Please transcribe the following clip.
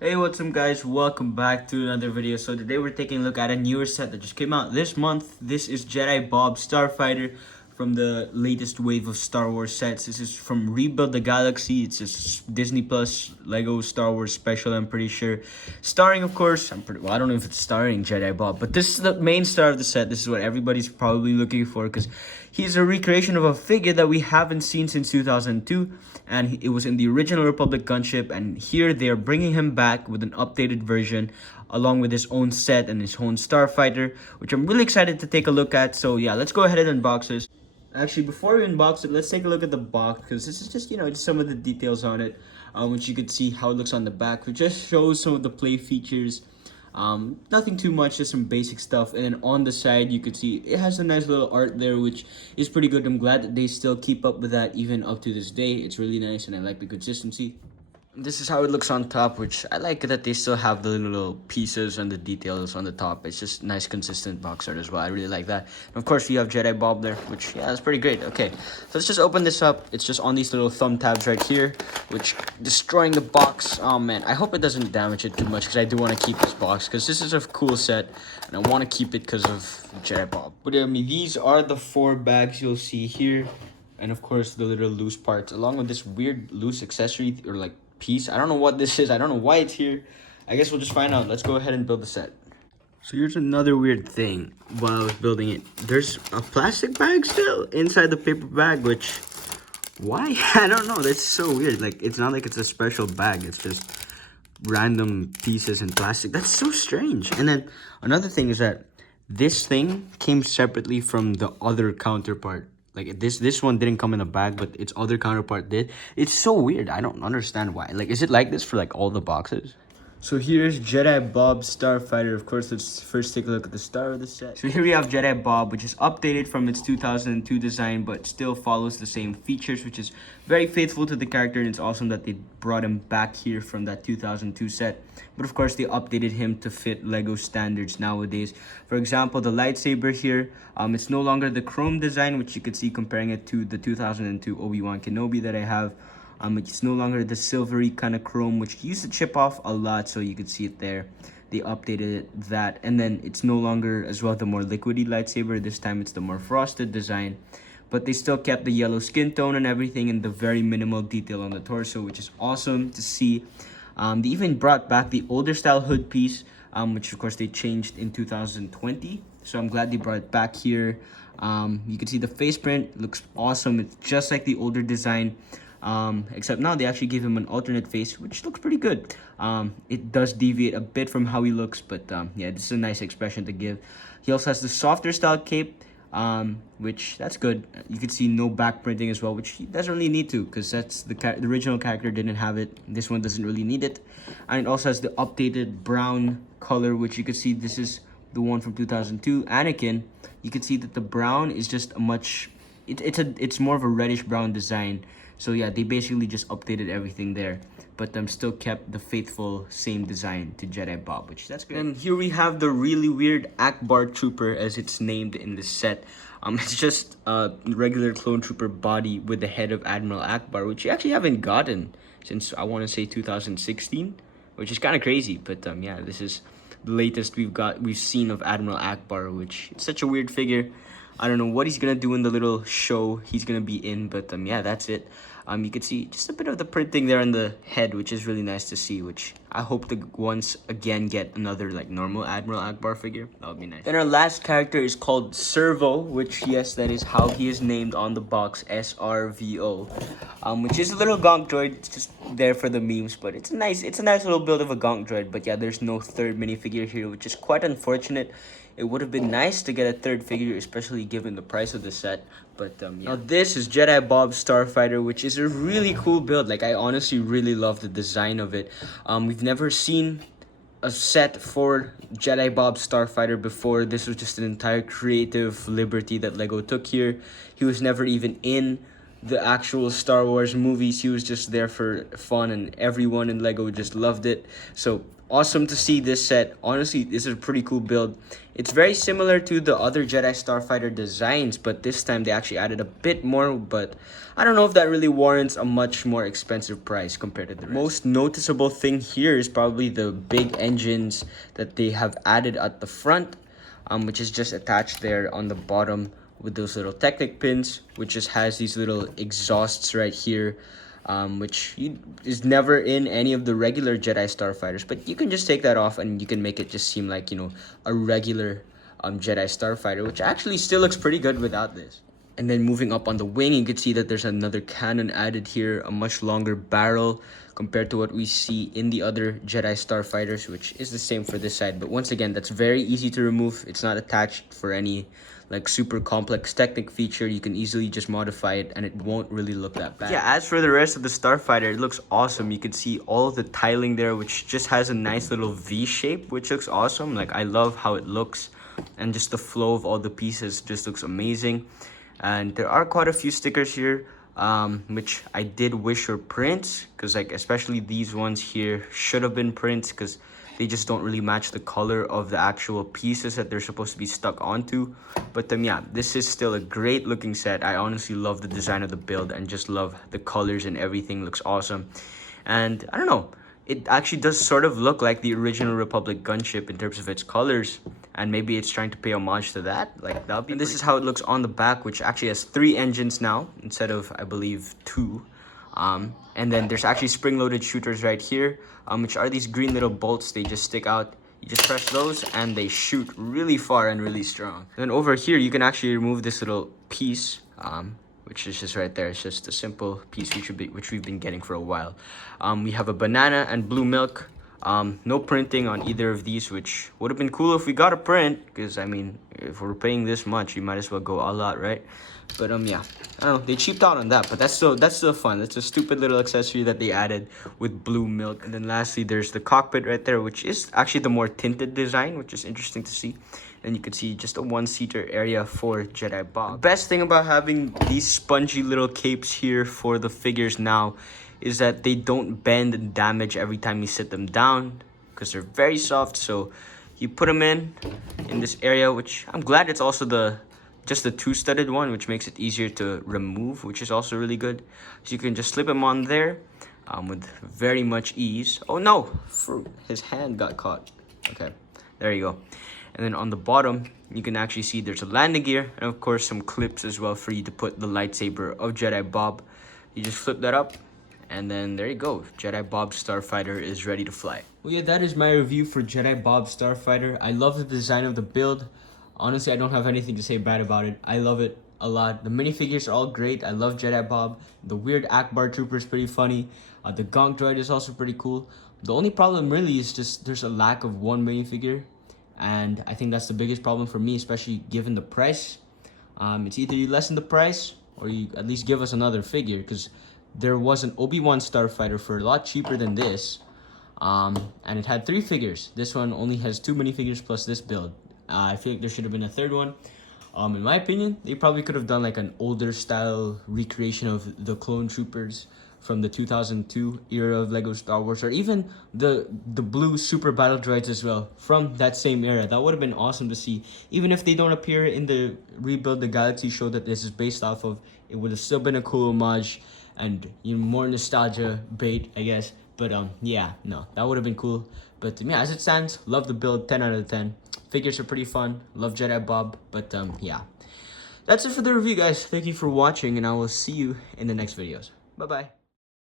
Hey, what's up guys? Welcome back to another video. So today we're taking a look at a newer set that just came out this month. This is Jedi Bob Starfighter from the latest wave of Star Wars sets. This is from Rebuild the Galaxy. It's a Disney Plus Lego Star Wars special, I'm pretty sure. Starring, of course, I don't know if it's starring Jedi Bob, but this is the main star of the set. This is what everybody's probably looking for because he's a recreation of a figure that we haven't seen since 2002, and it was in the original Republic gunship, and here they are bringing him back with an updated version along with his own set and his own Starfighter, which I'm really excited to take a look at. So yeah, let's go ahead and unbox this. Actually, before we unbox it, let's take a look at the box because this is just, just some of the details on it, which you could see how it looks on the back, which just shows some of the play features. Nothing too much, just some basic stuff. And then on the side, you could see it has a nice little art there, which is pretty good. I'm glad that they still keep up with that even up to this day. It's really nice, and I like the consistency. This is how it looks on top, which I like that they still have the little pieces and the details on the top. It's just nice, consistent box art as well. I really like that. And of course, you have Jedi Bob there, which, yeah, that's pretty great. Okay, so let's just open this up. It's just on these little thumb tabs right here, which destroying the box. Oh, man, I hope it doesn't damage it too much because I do want to keep this box because this is a cool set, and I want to keep it because of Jedi Bob. But I mean, these are the 4 bags you'll see here, and of course, the little loose parts, along with this weird loose accessory or like piece. I don't know what this is. I don't know why it's here. I guess we'll just find out. Let's go ahead and build the set. So here's another weird thing while I was building it. There's a plastic bag still inside the paper bag, which, why? I don't know. That's so weird. Like, it's not like it's a special bag. It's just random pieces in plastic. That's so strange. And then another thing is that this thing came separately from the other counterpart. Like this one didn't come in a bag, but its other counterpart did. It's so weird. I don't understand why. Like, is it like this for like all the boxes? So here's Jedi Bob Starfighter. Of course, let's first take a look at the star of the set. So here we have Jedi Bob, which is updated from its 2002 design, but still follows the same features, which is very faithful to the character, and it's awesome that they brought him back here from that 2002 set. But of course, they updated him to fit Lego standards nowadays. For example, the lightsaber here, it's no longer the chrome design, which you could see comparing it to the 2002 Obi-Wan Kenobi that I have. It's no longer the silvery kind of chrome, which used to chip off a lot, so you could see it there. They updated that, and then it's no longer as well the more liquidy lightsaber. This time it's the more frosted design, but they still kept the yellow skin tone and everything, and the very minimal detail on the torso, which is awesome to see. They even brought back the older style hood piece, which of course they changed in 2020. So I'm glad they brought it back here. You can see the face print looks awesome. It's just like the older design. Except now they actually gave him an alternate face, which looks pretty good. It does deviate a bit from how he looks, but yeah, this is a nice expression to give. He also has the softer style cape, which that's good. You can see no back printing as well, which he doesn't really need to because that's the original character didn't have it. This one doesn't really need it, and it also has the updated brown color, which you can see this is the one from 2002 Anakin. You can see that the brown is just a much it's more of a reddish brown design. So yeah, they basically just updated everything there, but still kept the faithful same design to Jedi Bob, which that's good. And here we have the really weird Akbar Trooper, as it's named in the set. It's just a regular clone trooper body with the head of Admiral Akbar, which you actually haven't gotten since I want to say 2016, which is kind of crazy. But yeah, this is the latest we've seen of Admiral Akbar, which is such a weird figure. I don't know what he's gonna do in the little show he's gonna be in, but yeah, that's it. You can see just a bit of the printing there on the head, which is really nice to see, which I hope to once again get another like normal Admiral Akbar figure. That would be nice. Then our last character is called Servo, which, yes, that is how he is named on the box, SRVO, which is a little gonk droid. It's just there for the memes, but it's a nice little build of a gonk droid. But yeah, there's no third minifigure here, which is quite unfortunate. It would have been nice to get a third figure, especially given the price of the set. But yeah. Now this is Jedi Bob Starfighter, which is a really cool build. Like, I honestly really love the design of it. We've never seen a set for Jedi Bob Starfighter before. This was just an entire creative liberty that Lego took here. He was never even in the actual Star Wars movies. He was just there for fun, and everyone in Lego just loved it. So awesome to see this set. Honestly, this is a pretty cool build. It's very similar to the other Jedi Starfighter designs, but this time they actually added a bit more. But I don't know if that really warrants a much more expensive price compared to the rest. Most noticeable thing here is probably the big engines that they have added at the front, which is just attached there on the bottom with those little Technic pins, which just has these little exhausts right here, which is never in any of the regular Jedi Starfighters. But you can just take that off and you can make it just seem like, you know, a regular Jedi Starfighter, which actually still looks pretty good without this. And then moving up on the wing, you can see that there's another cannon added here, a much longer barrel compared to what we see in the other Jedi Starfighters, which is the same for this side. But once again, that's very easy to remove. It's not attached for any like super complex Technic feature. You can easily just modify it and it won't really look that bad. Yeah, as for the rest of the Starfighter, it looks awesome. You can see all of the tiling there, which just has a nice little V shape, which looks awesome. Like, I love how it looks, and just the flow of all the pieces just looks amazing. And there are quite a few stickers here, which I did wish were prints, because like especially these ones here should have been prints, because they just don't really match the color of the actual pieces that they're supposed to be stuck onto. But yeah, this is still a great looking set. I honestly love the design of the build and just love the colors, and everything looks awesome. And I don't know, it actually does sort of look like the original Republic gunship in terms of its colors, and maybe it's trying to pay homage to that. Like, that'll be. And this is how it looks on the back, which actually has 3 engines now instead of, I believe, 2. And then there's actually spring-loaded shooters right here, which are these green little bolts. They just stick out. You just press those and they shoot really far and really strong. And then over here, you can actually remove this little piece, which is just right there. It's just a simple piece which we've been getting for a while. We have a banana and blue milk. No printing on either of these, which would have been cool if we got a print, because I mean, if we're paying this much, you might as well go all out, right? But yeah, I don't know, they cheaped out on that, but that's still fun. It's a stupid little accessory that they added with blue milk. And then lastly, there's the cockpit right there, which is actually the more tinted design, which is interesting to see. And you can see just a 1-seater area for Jedi Bob. The best thing about having these spongy little capes here for the figures now is that they don't bend and damage every time you sit them down, because they're very soft. So you put them in this area, which I'm glad it's also just the 2-studded one, which makes it easier to remove, which is also really good. So you can just slip them on there with very much ease. Oh no, his hand got caught. Okay, there you go. And then on the bottom, you can actually see there's a landing gear, and of course some clips as well for you to put the lightsaber of Jedi Bob. You just flip that up, and then there you go. Jedi Bob Starfighter is ready to fly. Well, yeah, that is my review for Jedi Bob Starfighter. I love the design of the build. Honestly, I don't have anything to say bad about it. I love it a lot. The minifigures are all great. I love Jedi Bob. The weird Akbar Trooper is pretty funny. The Gonk droid is also pretty cool. The only problem really is just there's a lack of one minifigure, and I think that's the biggest problem for me, especially given the price. It's either you lessen the price or you at least give us another figure, because there was an Obi-Wan Starfighter for a lot cheaper than this, and it had 3 figures. This one only has 2 minifigures plus this build. I feel like there should have been a third one. In my opinion, they probably could have done like an older style recreation of the clone troopers from the 2002 era of Lego Star Wars, or even the blue super battle droids as well from that same era. That would have been awesome to see. Even if they don't appear in the Rebuild the Galaxy show that this is based off of, it would have still been a cool homage and, you know, more nostalgia bait, I guess. But yeah, no, that would have been cool. But yeah, as it stands, love the build, 10 out of 10. Figures are pretty fun. Love Jedi Bob. But yeah, that's it for the review, guys. Thank you for watching, and I will see you in the next videos. Bye-bye.